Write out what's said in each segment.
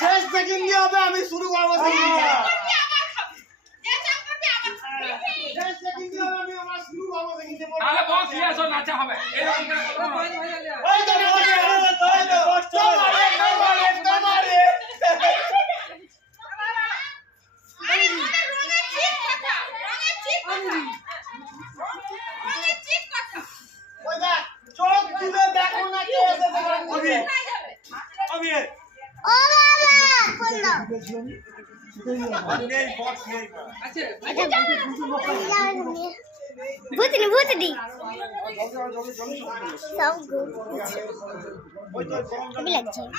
শেষ সেকেন্ড হবে আমি শুরু করবো নাচা হবে भूतनी भूतनी सब अभी लग जाए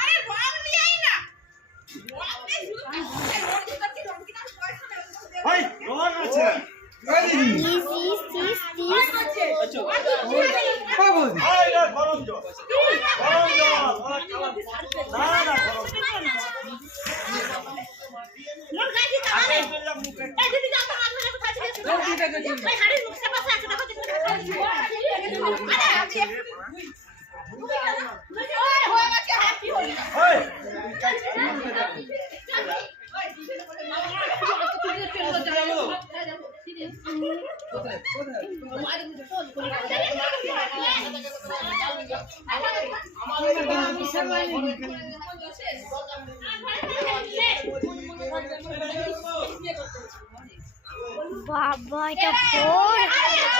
बाबा এটা হোড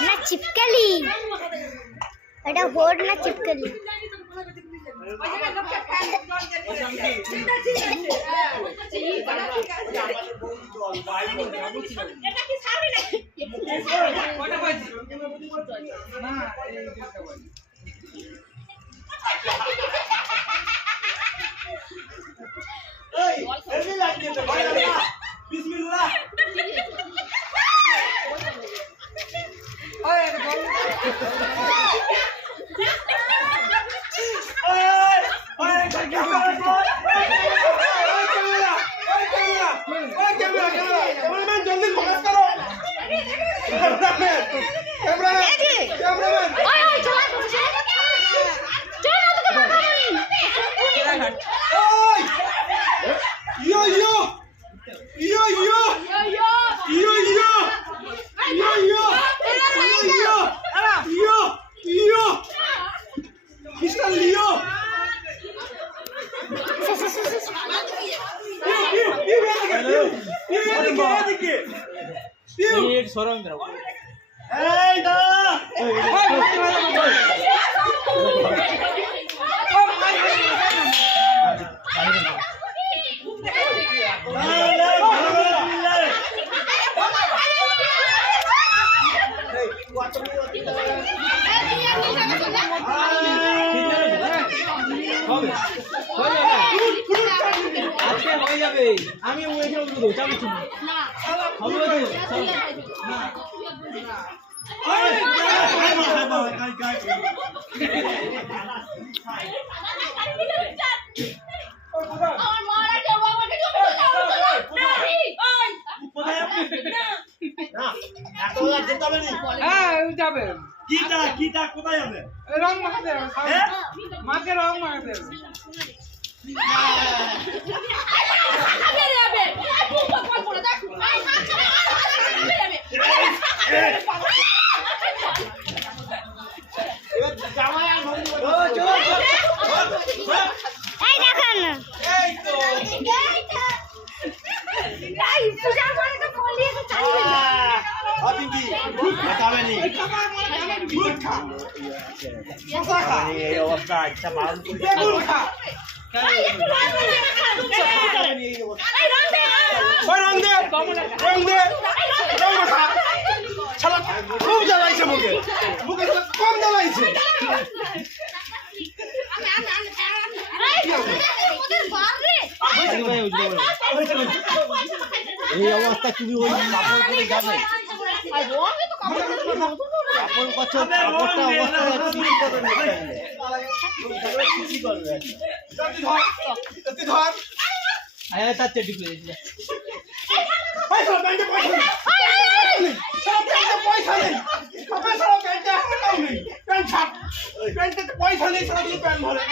না চিপকলি এটা হোড না চিপকলি এটা কি ছাড়বি নাকি কটা বাজে না এই এমনি লাগছে তো ভাই আল্লাহ বিসমিল্লাহ ওই कैमरामैन जल्दी फोकस करो कैमरामैन ओए ओए चला चलो तो ओए यो यो यो यो यो यो यो यो यो यो यो किसका लियो আমি ওইটা বলবো চাবি তুমি না হবে তো না আমার মারা কেউ আমাকে জমি না এত যেতে হবে না হ্যাঁ যাবে কিটা কোথায় যাবে রং মাখাতে হবে মাকে রং মাখাতে হবে অবস্থা ইচ্ছা পালন খুব জ্বালাইছে মুখে মুখে কম জ্বালাইছে এই অবস্থা তুমি ওই কাপড় করে যাবে কাপড় করছো কাপড়টা অবস্থা সব প্যান্টে পয়সা নেই সবে সব প্যান্টে টাকাও নেই প্যান্ট ছাপ প্যান্টে পয়সা নেই সব প্যান্ট ভরে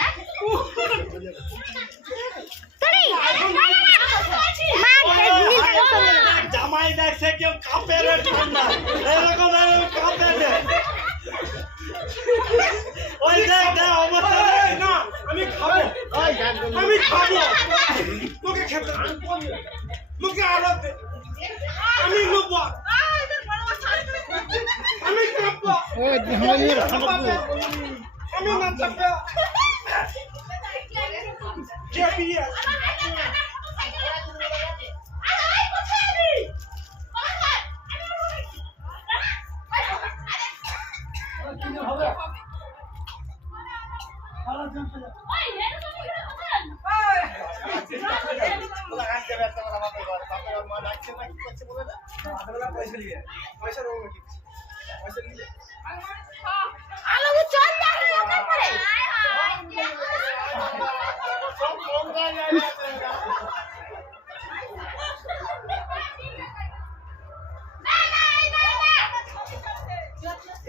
জামাই দেখছে কেউ কাঁপে রে ঠান্ডা এরকম কাঁপে রে ওই দেখ দেখ অবস্থা না আমি খাবো তোকে খেতে তোকে আলাদা দে আমি নেবো আমি খাবো আমি না চাপে কে বিয়ে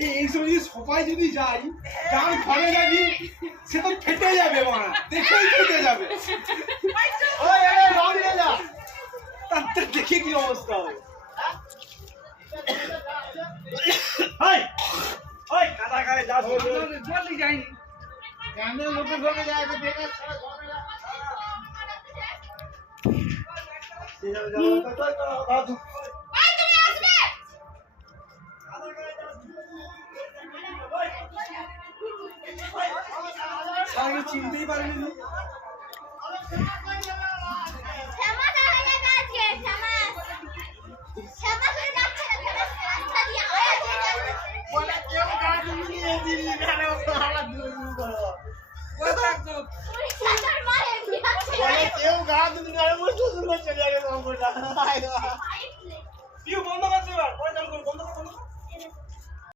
এই সময় সবাই যদি যাই যার ঘরে যাবি সে তো ফেটে যাবে মারা দেখেই ফেটে যাবে তার দেখে কি অবস্থা হবে কাদা গায়ে যা জলদি যায়নি গ্রামের লোকের ঘরে যায় তো বেকার আগে চিনতেই পারিনি